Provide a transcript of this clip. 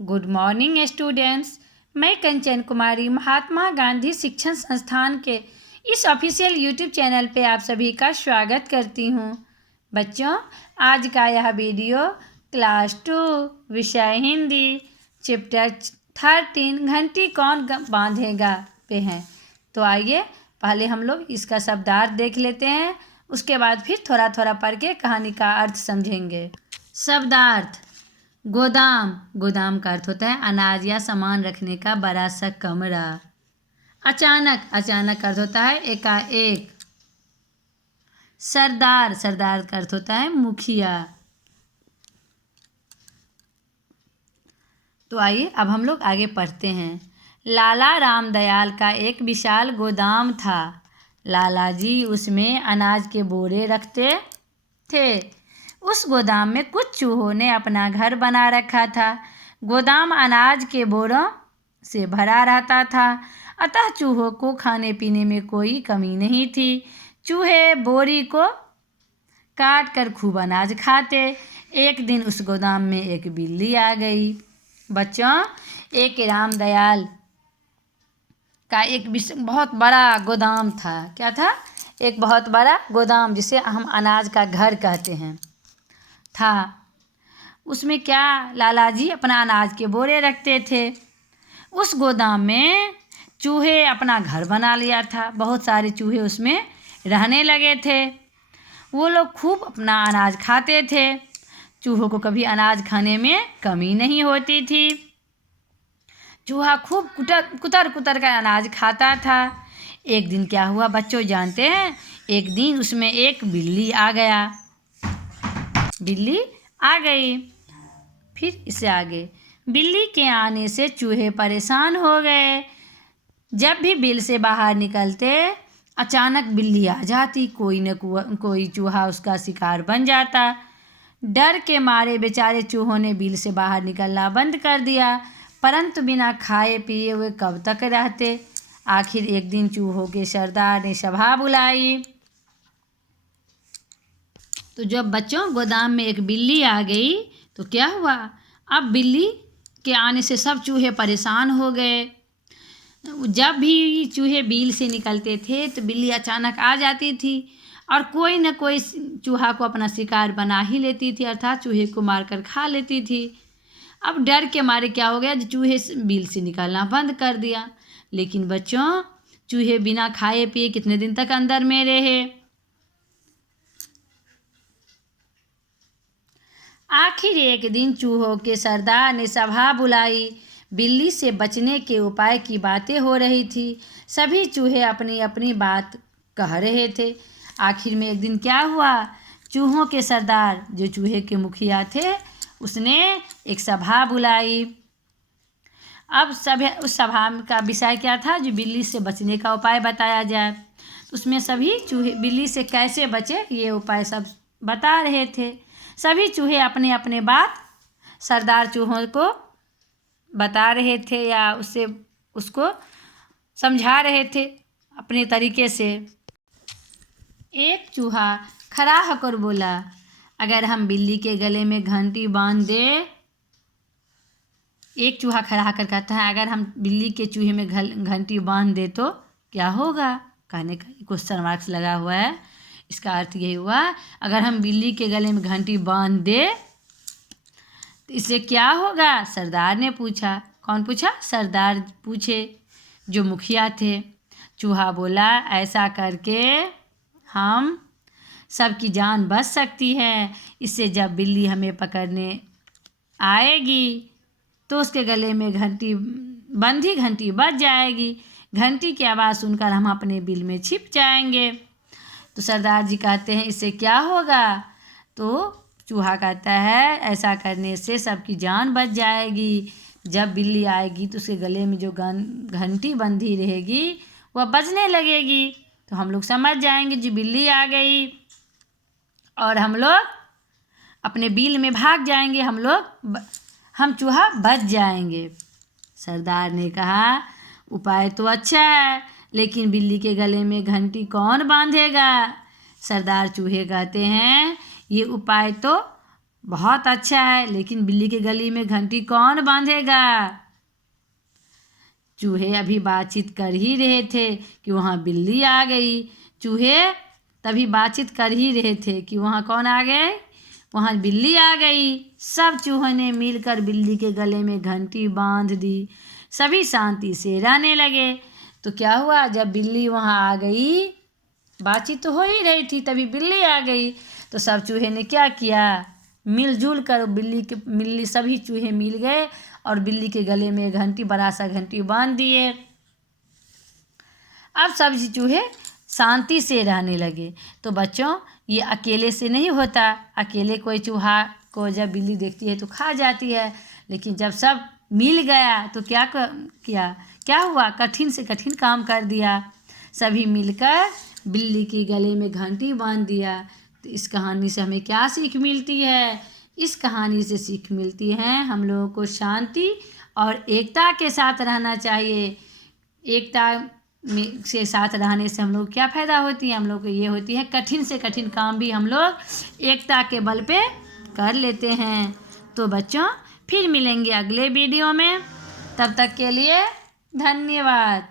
Good morning students. मैं कंचन कुमारी महात्मा गांधी शिक्षण संस्थान के इस ऑफिशियल यूट्यूब चैनल पे आप सभी का स्वागत करती हूँ। बच्चों, आज का यह वीडियो क्लास 2 विषय हिंदी चैप्टर 13 घंटी कौन बांधेगा पे हैं। तो आइए पहले हम लोग इसका शब्दार्थ देख लेते हैं, उसके बाद फिर थोड़ा थोड़ा पढ़ के कहानी का अर्थ समझेंगे। शब्दार्थ। गोदाम। गोदाम का अर्थ होता है अनाज या सामान रखने का बड़ा सा कमरा। अचानक। अचानक का अर्थ होता है एकाएक। सरदार। सरदार का अर्थ होता है मुखिया। तो आइए अब हम लोग आगे पढ़ते हैं। लाला रामदयाल का एक विशाल गोदाम था। लाला जी उसमें अनाज के बोरे रखते थे। उस गोदाम में कुछ चूहों ने अपना घर बना रखा था। गोदाम अनाज के बोरों से भरा रहता था, अतः चूहों को खाने पीने में कोई कमी नहीं थी। चूहे बोरी को काट कर खूब अनाज खाते। एक दिन उस गोदाम में एक बिल्ली आ गई। बच्चों, एक रामदयाल का एक बहुत बड़ा गोदाम था। क्या था? एक बहुत बड़ा गोदाम, जिसे हम अनाज का घर कहते हैं, था। उसमें क्या, लाला जी अपना अनाज के बोरे रखते थे। उस गोदाम में चूहे अपना घर बना लिया था। बहुत सारे चूहे उसमें रहने लगे थे। वो लोग खूब अपना अनाज खाते थे। चूहों को कभी अनाज खाने में कमी नहीं होती थी। चूहा खूब कुतर कुतर कर अनाज खाता था। एक दिन क्या हुआ बच्चों जानते हैं? एक दिन उसमें एक बिल्ली आ गया। बिल्ली आ गई। फिर इससे आगे, बिल्ली के आने से चूहे परेशान हो गए। जब भी बिल से बाहर निकलते, अचानक बिल्ली आ जाती। कोई न कोई चूहा उसका शिकार बन जाता। डर के मारे बेचारे चूहों ने बिल से बाहर निकलना बंद कर दिया, परंतु बिना खाए पिए वे कब तक रहते। आखिर एक दिन चूहों के सरदार ने सभा बुलाई। तो जब बच्चों गोदाम में एक बिल्ली आ गई तो क्या हुआ? अब बिल्ली के आने से सब चूहे परेशान हो गए। जब भी चूहे बिल से निकलते थे तो बिल्ली अचानक आ जाती थी और कोई न कोई चूहा को अपना शिकार बना ही लेती थी, अर्थात चूहे को मारकर खा लेती थी। अब डर के मारे क्या हो गया, चूहे बिल से निकलना बंद कर दिया। लेकिन बच्चों, चूहे बिना खाए पिए कितने दिन तक अंदर में रहे। आखिर एक दिन चूहों के सरदार ने सभा बुलाई। बिल्ली से बचने के उपाय की बातें हो रही थी। सभी चूहे अपनी अपनी बात कह रहे थे। आखिर में एक दिन क्या हुआ, चूहों के सरदार जो चूहे के मुखिया थे, उसने एक सभा बुलाई। अब उस सभा का विषय क्या था? जो बिल्ली से बचने का उपाय बताया जाए। उसमें सभी चूहे बिल्ली से कैसे बचे ये उपाय सब बता रहे थे। सभी चूहे अपने अपने बात सरदार चूहों को बता रहे थे या उसको समझा रहे थे अपने तरीके से। एक चूहा खड़ा होकर बोला, अगर हम बिल्ली के गले में घंटी बांध दे। एक चूहा खड़ा होकर कहता है, अगर हम बिल्ली के चूहे में घंटी बांध दे तो क्या होगा? कहने का क्वेश्चन मार्क्स लगा हुआ है। इसका अर्थ यही हुआ, अगर हम बिल्ली के गले में घंटी बांध दे तो इससे क्या होगा? सरदार ने पूछा। कौन पूछा? सरदार पूछे, जो मुखिया थे। चूहा बोला, ऐसा करके हम सबकी जान बच सकती है। इससे जब बिल्ली हमें पकड़ने आएगी तो उसके गले में बंधी घंटी बज जाएगी। घंटी की आवाज़ सुनकर हम अपने बिल में छिप जाएंगे। तो सरदार जी कहते हैं, इससे क्या होगा? तो चूहा कहता है, ऐसा करने से सबकी जान बच जाएगी। जब बिल्ली आएगी तो उसके गले में जो घंटी बंधी रहेगी वह बजने लगेगी, तो हम लोग समझ जाएंगे जी बिल्ली आ गई और हम लोग अपने बिल में भाग जाएंगे। हम चूहा बच जाएंगे। सरदार ने कहा, उपाय तो अच्छा है, लेकिन बिल्ली के गले में घंटी कौन बांधेगा? सरदार चूहे कहते हैं, ये उपाय तो बहुत अच्छा है, लेकिन बिल्ली के गले में घंटी कौन बांधेगा? चूहे अभी बातचीत कर ही रहे थे कि वहाँ बिल्ली आ गई। चूहे तभी बातचीत कर ही रहे थे कि वहाँ कौन आ गए? वहाँ बिल्ली आ गई। सब चूहों ने मिलकर बिल्ली के गले में घंटी बांध दी। सभी शांति से रहने लगे। तो क्या हुआ, जब बिल्ली वहाँ आ गई, बातचीत तो हो ही रही थी, तभी बिल्ली आ गई। तो सब चूहे ने क्या किया, मिलजुल कर बिल्ली सभी चूहे मिल गए और बिल्ली के गले में घंटी, बड़ा सा घंटी बांध दिए। अब सभी चूहे शांति से रहने लगे। तो बच्चों, ये अकेले से नहीं होता। अकेले कोई चूहा को जब बिल्ली देखती है तो खा जाती है, लेकिन जब सब मिल गया तो क्या हुआ, कठिन से कठिन काम कर दिया। सभी मिलकर बिल्ली के गले में घंटी बांध दिया। तो इस कहानी से हमें क्या सीख मिलती है? इस कहानी से सीख मिलती है हम लोगों को शांति और एकता के साथ रहना चाहिए। एकता में से साथ रहने से हम लोग क्या फ़ायदा होती है? हम लोग को ये होती है, कठिन से कठिन काम भी हम लोग एकता के बल पे कर लेते हैं। तो बच्चों, फिर मिलेंगे अगले वीडियो में। तब तक के लिए धन्यवाद।